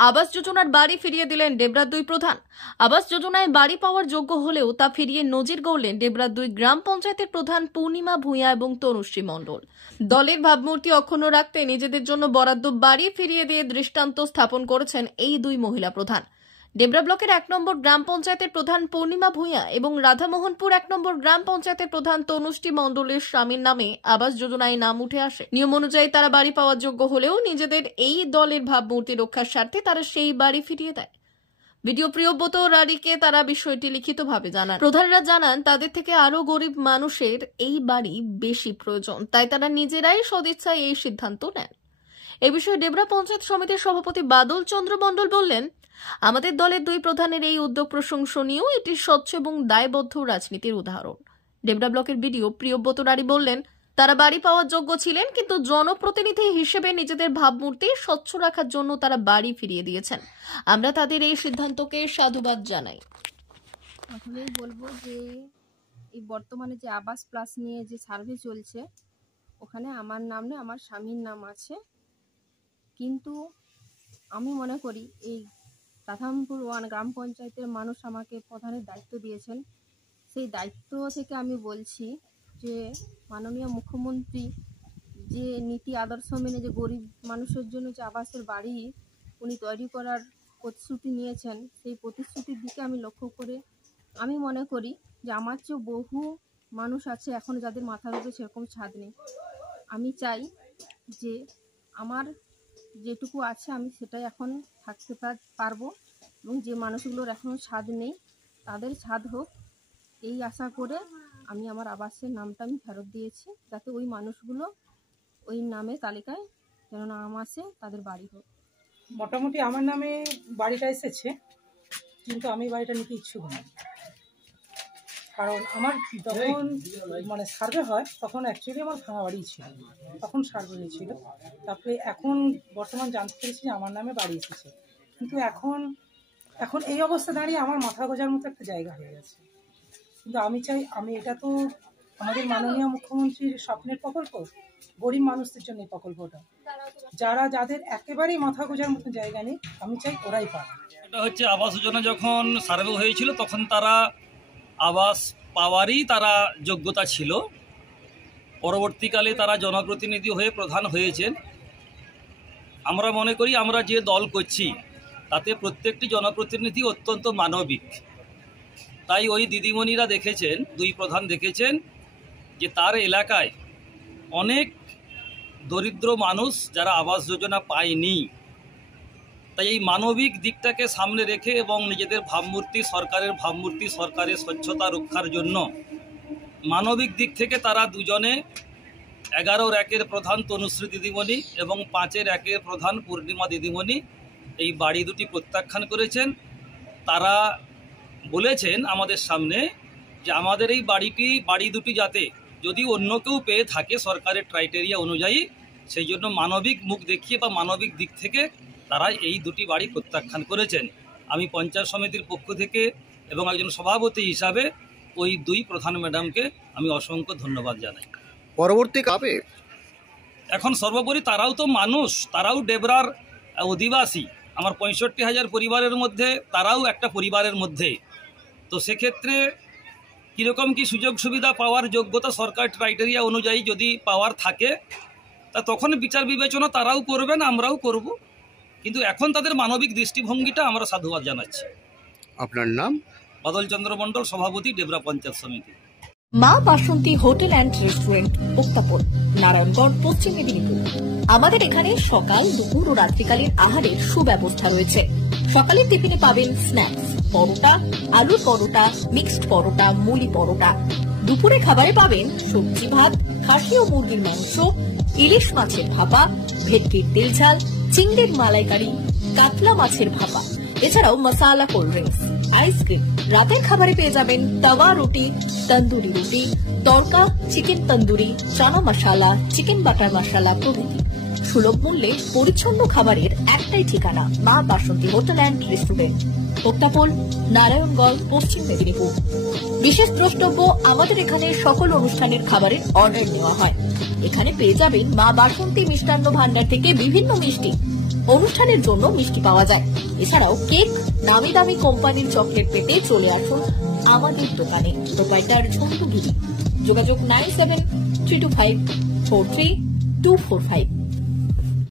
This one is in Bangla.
আবাস যোজনার বাড়ি ফিরিয়ে দিলেন ডেবরার 2 প্রধান। আবাস যোজনায় বাড়ি পাওয়ার যোগ্য হলেও তা ফিরিয়ে নজির গড়লেন ডেবরার 2 গ্রাম পঞ্চায়েতের প্রধান পূর্ণিমা ভূঁইয়া এবং তনুশ্রী মণ্ডল। দলের ভাবমূর্তি অক্ষুণ্ণ রাখতে নিজেদের জন্য বরাদ্দ বাড়ি ফিরিয়ে দিয়ে দৃষ্টান্ত স্থাপন করেছেন এই 2 মহিলা প্রধান। ডেবরা ব্লকের 1 নম্বর গ্রাম পঞ্চায়েতের প্রধান পূর্ণিমা ভূঁইয়া এবং রাধামোহনপুর 1 নম্বর গ্রাম পঞ্চায়েতের প্রধান তনুশ্রী মণ্ডলের স্বামীর নামে আবাস যোজনায় নাম উঠে আসে। নিয়ম অনুযায়ী তারা বাড়ি পাওয়ার যোগ্য হলেও নিজেদের এই দলের ভাবমূর্তি রক্ষার স্বার্থে তারা সেই বাড়ি ফিরিয়ে দেয়। ভিডিও প্রিয়ব্রত রানীকে তারা বিষয়টি লিখিতভাবে জানান। প্রধানরা জানান তাদের থেকে আরো গরিব মানুষের এই বাড়ি বেশি প্রয়োজন, তাই তারা নিজেরাই সদিচ্ছায় এই সিদ্ধান্ত নেন। এ বিষয়ে ডেবরা পঞ্চায়েত সমিতির সভাপতি বাদল চন্দ্র মণ্ডল বললেন, আমাদের দলের 2 প্রধানের এই উদ্যোগ প্রশংসনীয়, এটি স্বচ্ছ এবং দায়বদ্ধ রাজনীতির উদাহরণ। ডেবরা ব্লকের বিডিও প্রিয়ব্রত রানী বললেন, তারা বাড়ি পাওয়ার যোগ্য ছিলেন, কিন্তু জনপ্রতিনিধি হিসেবে নিজেদের ভাবমূর্তি স্বচ্ছ রাখার জন্য তারা বাড়ি ফিরিয়ে দিয়েছেন। আমরা তাদের এই সিদ্ধান্তকে সাধুবাদ জানাই। প্রথমেই বলবো যে এই বর্তমানে যে আবাস প্লাস নিয়ে যে সার্ভে চলছে, ওখানে আমার নাম নেই, আমার স্বামীর নাম আছে। কিন্তু আমি মনে করি এই রাধামপুর 1 গ্রাম পঞ্চায়েতের মানুষ আমাকে প্রধানের দায়িত্ব দিয়েছেন। সেই দায়িত্ব থেকে আমি বলছি যে মাননীয় মুখ্যমন্ত্রী যে নীতি আদর্শ মেনে যে গরিব মানুষের জন্য যে আবাসের বাড়ি উনি তৈরি করার প্রতিশ্রুতি নিয়েছেন, সেই প্রতিশ্রুতির দিকে আমি লক্ষ্য করে আমি মনে করি যে আমার চেয়েও বহু মানুষ আছে এখন যাদের মাথার উপরে সেরকম ছাদ নেই। আমি চাই যে আমার যেটুকু আছে আমি সেটাই এখন থাকতে পারবো, এবং যে মানুষগুলোর এখনও ছাদ নেই তাদের ছাদ হোক, এই আশা করে আমি আমার আবাসের নামটা আমি ফেরত দিয়েছি, যাতে ওই মানুষগুলো ওই নামে তালিকায় যেন নাম আসে, তাদের বাড়ি হোক। মোটামুটি আমার নামে বাড়িটা এসেছে, কিন্তু আমি বাড়িটা নিতে ইচ্ছুক নই। কারণ আমার যখন সার্ভে হয় তখন অ্যাকচুয়ালি আমার ভাঙা বাড়ি ছিল, তখন সার্ভে হয়েছিল। তারপরে এখন বর্তমান জানতে পেরেছি যে আমার নামে বাড়ি এসেছে, কিন্তু এখন এই অবস্থা দাঁড়িয়ে আমার মাথা গোজার মতো একটা জায়গা হয়ে গেছে। কিন্তু আমি চাই, এটা তো আমাদের মাননীয় মুখ্যমন্ত্রীর স্বপ্নের প্রকল্প, গরিব মানুষদের জন্য এই প্রকল্পটা, যাদের একেবারেই মাথা গোজার মতো জায়গা নেই, আমি চাই ওরাই পায়। এটা হচ্ছে আবাস যোজনা যখন সার্ভে হয়েছিল তখন তারা আবাস পাওয়ারই তারা যোগ্যতা ছিল। পরবর্তীকালে তারা জনপ্রতিনিধি হয়ে প্রধান হয়েছেন। আমরা মনে করি আমরা যে দল করছি তাতে প্রত্যেকটি জনপ্রতিনিধি অত্যন্ত মানবিক। তাই ওই দিদিমণিরা দেখেছেন, 2 প্রধান দেখেছেন যে তার এলাকায় অনেক দরিদ্র মানুষ যারা আবাস যোজনা পায়নি। তাই এই মানবিক দিকটাকে সামনে রেখে এবং নিজেদের ভাবমূর্তি, সরকারের স্বচ্ছতা রক্ষার জন্য মানবিক দিক থেকে তারা দুজনে 11-র 1-এর প্রধান তনুশ্রী দিদিমণি এবং 5-এর 1-এর প্রধান পূর্ণিমা দিদিমণি এই বাড়ি দুটি প্রত্যাখ্যান করেছেন। তারা বলেছেন আমাদের সামনে যে আমাদের এই বাড়ি দুটি যাতে যদি অন্য কেউ পেয়ে থাকে সরকারের ক্রাইটেরিয়া অনুযায়ী, সেই জন্য মানবিক মুখ দেখিয়ে বা মানবিক দিক থেকে তারা এই দুটি বাড়ি প্রত্যাখ্যান করেছেন। আমি পঞ্চায়েত সমিতির পক্ষ থেকে এবং একজন সভাপতি হিসাবে ওই 2 প্রধান ম্যাডামকে আমি অসংখ্য ধন্যবাদ জানাই। পরবর্তী কাবে এখন সর্বোপরি তারাও তো মানুষ, তারাও ডেবরার অধিবাসী। আমার 65,000 পরিবারের মধ্যে তারাও একটা পরিবারের মধ্যে। তো সেক্ষেত্রে কীরকম কি সুযোগ সুবিধা পাওয়ার যোগ্যতা সরকার ক্রাইটেরিয়া অনুযায়ী যদি পাওয়ার থাকে তা তখন বিচার বিবেচনা তারাও করবেন, আমরাও করব। কিন্তু এখন তাদের মানবিক দৃষ্টিভঙ্গিটা আমরা সাধুবাদ জানাচ্ছি। আপনার নাম? বাদল চন্দ্র মণ্ডল, সভাপতি, ডেবরা পঞ্চায়েত সমিতি। মা বাসন্তী হোটেল অ্যান্ড রেস্টুরেন্ট, উত্তাপন, নারায়ণগড়, পশ্চিম মেদিনীপুর। আমাদের এখানে সকাল, দুপুর ও রাত্রিকালীন আহারের সুব্যবস্থা রয়েছে। সকালের টিফিনে পাবেন স্ন্যাক্স, পরোটা, আলুর পরোটা, মিক্সড পরোটা, মুলি পরোটা। দুপুরে খাবারে পাবেন সবজি ভাত, খাসি ও মুরগির মাংস, ইলিশ মাছের ভাপা, ভেটকির তেল ঝাল, চিংড়ির মালাইকারি, কাতলা মাছের ভাপা, এছাড়াও মশালা কোল্ড ড্রিঙ্কস, আইসক্রিম। রাতের খাবারে পেয়ে যাবেন তাওয়া রুটি, তন্দুরি রুটি, তড়কা, চিকেন তন্দুরি, চানা মশালা, চিকেন বাটার মশালা প্রভৃতি। সুলভ মূল্যে পরিচ্ছন্ন খাবারের একটাই ঠিকানা, মা বাসন্তী হোটেল অ্যান্ড রেস্টুরেন্ট, উত্তাপন, নারায়ণগড়, পশ্চিম মেদিনীপুর। বিশেষ দ্রষ্টব্য, আমাদের এখানে সকল অনুষ্ঠানের খাবারের অর্ডার নেওয়া হয়। এখানে পেয়ে যাবেন মা বাসন্তী মিষ্টান্ন ভান্ডার থেকে বিভিন্ন মিষ্টি, অনুষ্ঠানের জন্য মিষ্টি পাওয়া যায়। এছাড়াও কেক, নামি দামি কোম্পানির চকলেট পেতে চলে আসুন আমাদের দোকানে। প্রোপাইটার ঝন্টু গিরি। যোগাযোগ 9732543245।